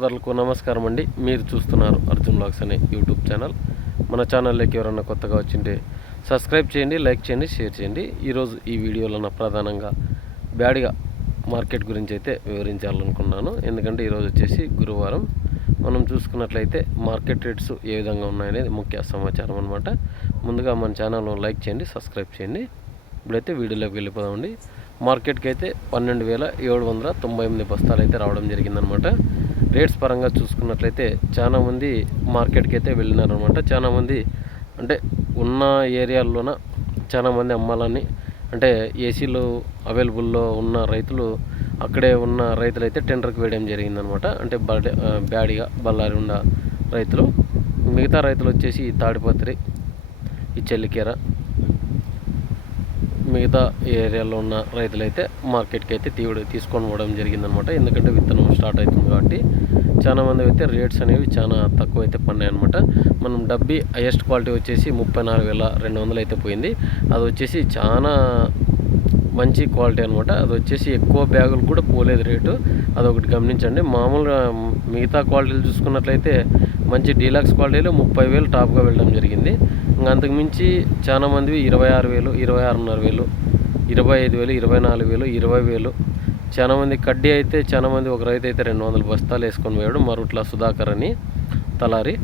సోదరులకు నమస్కారం అండి. మీరు చూస్తున్నారు అర్జున్ బ్లాగ్స్ అనే యూట్యూబ్ ఛానల్. మన ఛానల్లోకి ఎవరన్నా కొత్తగా వచ్చింటే సబ్స్క్రైబ్ చేయండి, లైక్ చేయండి, షేర్ చేయండి. ఈరోజు ఈ వీడియోలో ప్రధానంగా బ్యాడిగా మార్కెట్ గురించి అయితే వివరించాలనుకున్నాను. ఎందుకంటే ఈరోజు వచ్చేసి గురువారం. మనం చూసుకున్నట్లయితే మార్కెట్ రేట్స్ ఏ విధంగా ఉన్నాయనేది ముఖ్య సమాచారం అనమాట. ముందుగా మన ఛానల్ను లైక్ చేయండి, సబ్స్క్రైబ్ చేయండి. ఇప్పుడైతే వీడియోలోకి వెళ్ళిపోదామండి. మార్కెట్కి అయితే 12,798 బస్తాలు అయితే రావడం జరిగిందనమాట. రేట్స్ పరంగా చూసుకున్నట్లయితే చాలామంది మార్కెట్కి అయితే వెళ్ళినారనమాట. చాలామంది అంటే ఉన్న ఏరియాల్లోన చాలామంది అమ్మాలని అంటే ఏసీలు అవైలబుల్లో ఉన్న రైతులు అక్కడే ఉన్న రైతులు అయితే టెండర్కి వేయడం జరిగిందనమాట. అంటే బ్యాడిగా బళ్ళారి ఉన్న రైతులు, మిగతా రైతులు వచ్చేసి తాడిపత్రి, ఈ చెల్లికేర, మిగతా ఏరియాలో ఉన్న రైతులైతే మార్కెట్కి అయితే తీసుకొని పోవడం జరిగిందనమాట. ఎందుకంటే విత్తనం స్టార్ట్ అవుతుంది కాబట్టి చాలామంది అయితే రేట్స్ అనేవి చాలా తక్కువ అయితే పడినాయి అనమాట. మనం డబ్బీ హైయెస్ట్ క్వాలిటీ వచ్చేసి 34,200 అయితే పోయింది. అది వచ్చేసి చాలా మంచి క్వాలిటీ అనమాట. అది వచ్చేసి ఎక్కువ బ్యాగులు కూడా పోలేదు రేటు, అదొకటి గమనించండి. మామూలుగా మిగతా క్వాలిటీలు చూసుకున్నట్లయితే మంచి డీలక్స్ క్వాలిటీలో 30,000 టాప్గా వెళ్ళడం జరిగింది. ఇంకా అంతకుమించి చాలామందివి 26,000, 26,500, 25,000, 24,000, 20,000. చాలామంది కడ్డీ అయితే చాలామంది ఒక రైతు అయితే 200 బస్తాలు వేసుకొని పోయాడు. మరుట్ల సుధాకర్ అని తలారి,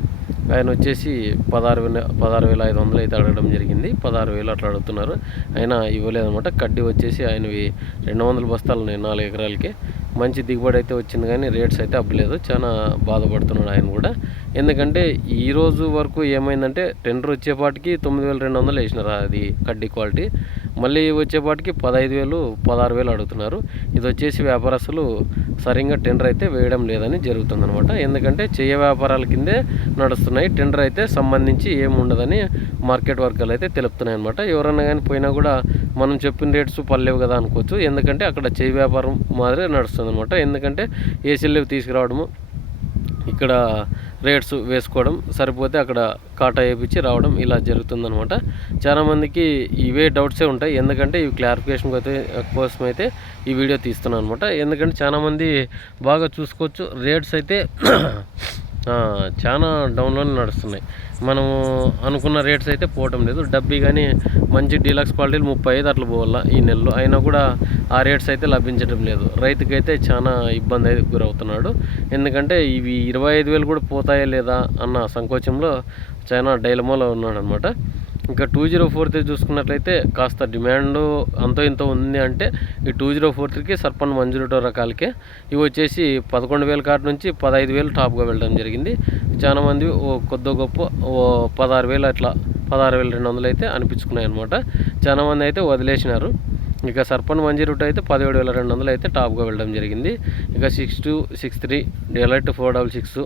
ఆయన వచ్చేసి 16,500 అయితే అడగడం జరిగింది. 16,000 అట్లా అడుగుతున్నారు, అయినా ఇవ్వలేదన్నమాట. కడ్డీ వచ్చేసి ఆయనవి 200 బస్తాలు ఉన్నాయి 4 ఎకరాలకి. మంచి దిగుబడి అయితే వచ్చింది కానీ రేట్స్ అయితే అవ్వలేదు. చాలా బాధపడుతున్నాడు ఆయన కూడా. ఎందుకంటే ఈరోజు వరకు ఏమైందంటే టెండర్ వచ్చేపాటికి 9,200 వేసినారు అది కడ్డీ క్వాలిటీ. మళ్ళీ వచ్చేపాటికి 15,000, 16,000 అడుగుతున్నారు. ఇది వచ్చేసి వ్యాపారస్తులు సరిగ్గా టెండర్ అయితే వేయడం లేదని జరుగుతుందనమాట. ఎందుకంటే చేయ వ్యాపారాల కిందే నడుస్తున్నాయి, టెండర్ అయితే సంబంధించి ఏముండదని మార్కెట్ వర్గాలు అయితే తెలుపుతున్నాయి అనమాట. ఎవరన్నా కానీ పోయినా కూడా మనం చెప్పిన రేట్స్ పర్లేవు కదా అనుకోవచ్చు. ఎందుకంటే అక్కడ చేయి వ్యాపారం మాదిరి నడుస్తుంది అనమాట. ఎందుకంటే ఏసీలు తీసుకురావడము, ఇక్కడ రేట్స్ వేసుకోవడం, సరిపోతే అక్కడ కాటా వేయించి రావడం, ఇలా జరుగుతుందనమాట. చాలామందికి ఇవే డౌట్సే ఉంటాయి. ఎందుకంటే ఇవి క్లారిఫికేషన్ కోసం అయితే ఈ వీడియో తీస్తున్నాను అనమాట. ఎందుకంటే చాలామంది బాగా చూసుకోవచ్చు, రేట్స్ అయితే చాలా డౌన్లోనే నడుస్తున్నాయి. మనము అనుకున్న రేట్స్ అయితే పోవటం లేదు. డబ్బీ కానీ మంచి డీలక్స్ క్వాలిటీలు 35 అట్లా పోవాలా ఈ నెలలో, అయినా కూడా ఆ రేట్స్ అయితే లభించడం లేదు. రైతుకైతే చాలా ఇబ్బంది అయితే గురవుతున్నాడు. ఎందుకంటే ఇవి 25,000 కూడా పోతాయా లేదా అన్న సంకోచంలో చాలా డైలమాలో ఉన్నాడు అనమాట. ఇంకా 2043 చూసుకున్నట్లయితే కాస్త డిమాండ్ అంతో ఇంతో ఉంది. అంటే ఈ 2043కి సర్పంచ్ మంజూరుటో రకాలకే ఇవి వచ్చేసి 11,000 కాటి నుంచి 15,000 టాప్గా వెళ్ళడం జరిగింది. చాలామంది కొద్ది గొప్ప 16,000 అట్లా 16,200 అయితే అనిపించుకున్నాయి అనమాట. చాలామంది అయితే వదిలేసినారు. ఇక సర్పంచ్ మంజూరుటో అయితే 17,200 అయితే టాప్గా వెళ్ళడం జరిగింది. ఇక 62, 63, డెలైట్ 466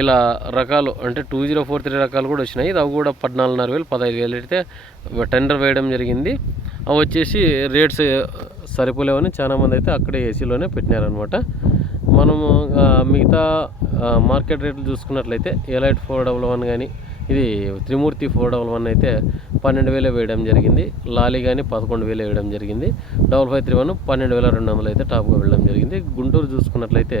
ఇలా రకాలు అంటే 2043 రకాలు కూడా వచ్చినాయి. అవి కూడా 14,500, 15,000 అయితే టెండర్ వేయడం జరిగింది. అవి వచ్చేసి రేట్స్ సరిపోలేవని చాలామంది అయితే అక్కడే ఏసీలోనే పెట్టినారనమాట. మనము మిగతా మార్కెట్ రేట్లు చూసుకున్నట్లయితే ఎలైట్ 411 కానీ, ఇది త్రిమూర్తి 411 అయితే 12,000 వేయడం జరిగింది. లాలీ కానీ 11,000 వేయడం జరిగింది. 5531 12,200 అయితే టాప్గా వెళ్ళడం జరిగింది. గుంటూరు చూసుకున్నట్లయితే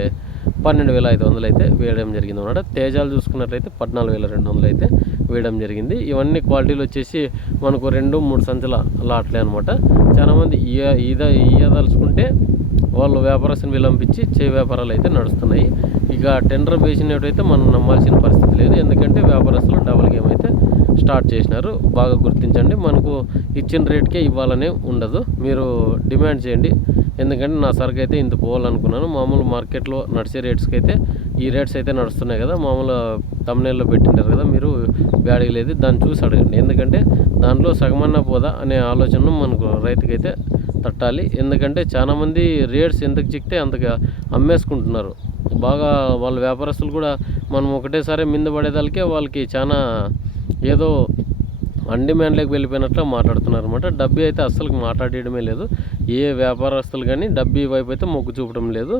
12,500 అయితే వేయడం జరిగింది అన్నమాట. తేజాలు చూసుకున్నట్లయితే 14,200 అయితే వేయడం జరిగింది. ఇవన్నీ క్వాలిటీలు వచ్చేసి మనకు 2-3 సంచుల లాట్లే అనమాట. చాలామంది ఇయ్యదలుచుకుంటే వాళ్ళు వ్యాపారస్తుని విలంపించి చేయి వ్యాపారాలు అయితే నడుస్తున్నాయి. ఇక టెండర్ వేసినట్టయితే మనం నమ్మాల్సిన పరిస్థితి లేదు. ఎందుకంటే వ్యాపారస్తులు డబుల్ గేమ్ అయితే స్టార్ట్ చేసినారు. బాగా గుర్తించండి, మనకు ఇచ్చిన రేట్కే ఇవ్వాలనే ఉండదు, మీరు డిమాండ్ చేయండి. ఎందుకంటే నా సరుకు అయితే ఇంత పోవాలనుకున్నాను. మామూలు మార్కెట్లో నడిచే రేట్స్కి అయితే ఈ రేట్స్ అయితే నడుస్తున్నాయి కదా, మామూలు తమ్నేల్లో పెట్టింటారు కదా, మీరు బ్యాడిగా లేదు దాన్ని చూసి అడగండి. ఎందుకంటే దాంట్లో సగమన్నా పోదా అనే ఆలోచన మనకు రైతుకైతే తట్టాలి. ఎందుకంటే చాలామంది రేట్స్ ఎంతకు చిక్కితే అంతగా అమ్మేసుకుంటున్నారు. బాగా వాళ్ళ వ్యాపారస్తులు కూడా మనం ఒకటేసారి మింద పడేదానికే వాళ్ళకి చాలా ఏదో అన్డిమాండ్లోకి వెళ్ళిపోయినట్లు మాట్లాడుతున్నారు అనమాట. డబ్బీ అయితే అస్సలు మాట్లాడేయడమే లేదు. ఏ వ్యాపారస్తులు కానీ డబ్బీ వైపు అయితే మొగ్గు చూపడం లేదు.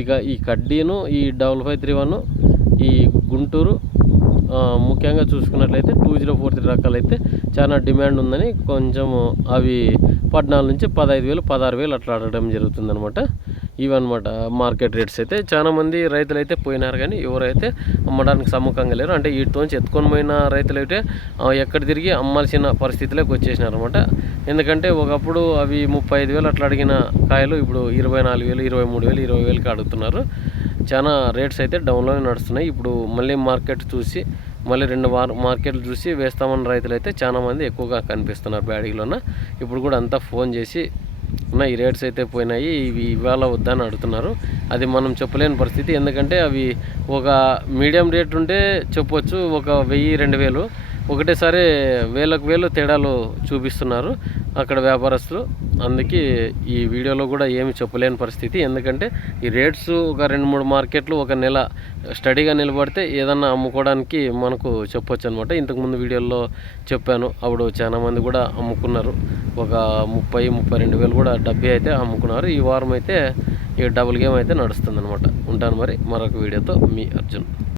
ఇక ఈ కడ్డీను, ఈ 5531, ఈ గుంటూరు ముఖ్యంగా చూసుకున్నట్లయితే 2043 రకాలైతే చాలా డిమాండ్ ఉందని కొంచెం అవి 14 నుంచి 15,000, 16,000 అట్లా అడగడం జరుగుతుందనమాట. ఇవన్నమాట మార్కెట్ రేట్స్ అయితే. చాలామంది రైతులు అయితే పోయినారు, కానీ ఎవరైతే అమ్మడానికి సముఖంగా లేరు. అంటే వీటితోంచి ఎత్తుకొని పోయిన రైతులు అయితే ఎక్కడ తిరిగి అమ్మాల్సిన పరిస్థితిలోకి వచ్చేసినారు అనమాట. ఎందుకంటే ఒకప్పుడు అవి 35,000 అట్లా అడిగిన కాయలు ఇప్పుడు 24,000, 23,000, 20,000కి అడుగుతున్నారు. చాలా రేట్స్ అయితే డౌన్లోనే నడుస్తున్నాయి. ఇప్పుడు మళ్ళీ మార్కెట్ చూసి మళ్ళీ 2 మార్కెట్లు చూసి వేస్తామన్న రైతులు అయితే చాలామంది ఎక్కువగా కనిపిస్తున్నారు బ్యాడీలోన. ఇప్పుడు కూడా అంతా ఫోన్ చేసి ఈ రేట్స్ అయితే పోయినాయి, ఇవి ఇవాళ వద్దని అడుగుతున్నారు. అది మనం చెప్పలేని పరిస్థితి. ఎందుకంటే అవి ఒక మీడియం రేట్ ఉంటే చెప్పొచ్చు, ఒక 1,000-2,000 ఒకటేసారి వేలకు తేడాలు చూపిస్తున్నారు అక్కడ వ్యాపారస్తులు. అందుకే ఈ వీడియోలో కూడా ఏమి చెప్పలేని పరిస్థితి. ఎందుకంటే ఈ రేట్స్ ఒక 2-3 మార్కెట్లు ఒక నెల స్టడీగా నిలబడితే ఏదన్నా అమ్ముకోవడానికి మనకు చెప్పొచ్చు అనమాట. ఇంతకుముందు వీడియోలో చెప్పాను, అప్పుడు చాలామంది కూడా అమ్ముకున్నారు. ఒక 30-32 కూడా డబ్బీ అయితే అమ్ముకున్నారు. ఈ వారం అయితే ఈ డబుల్ గేమ్ అయితే నడుస్తుంది అనమాట. ఉంటాను మరి, మరొక వీడియోతో మీ అర్జున్.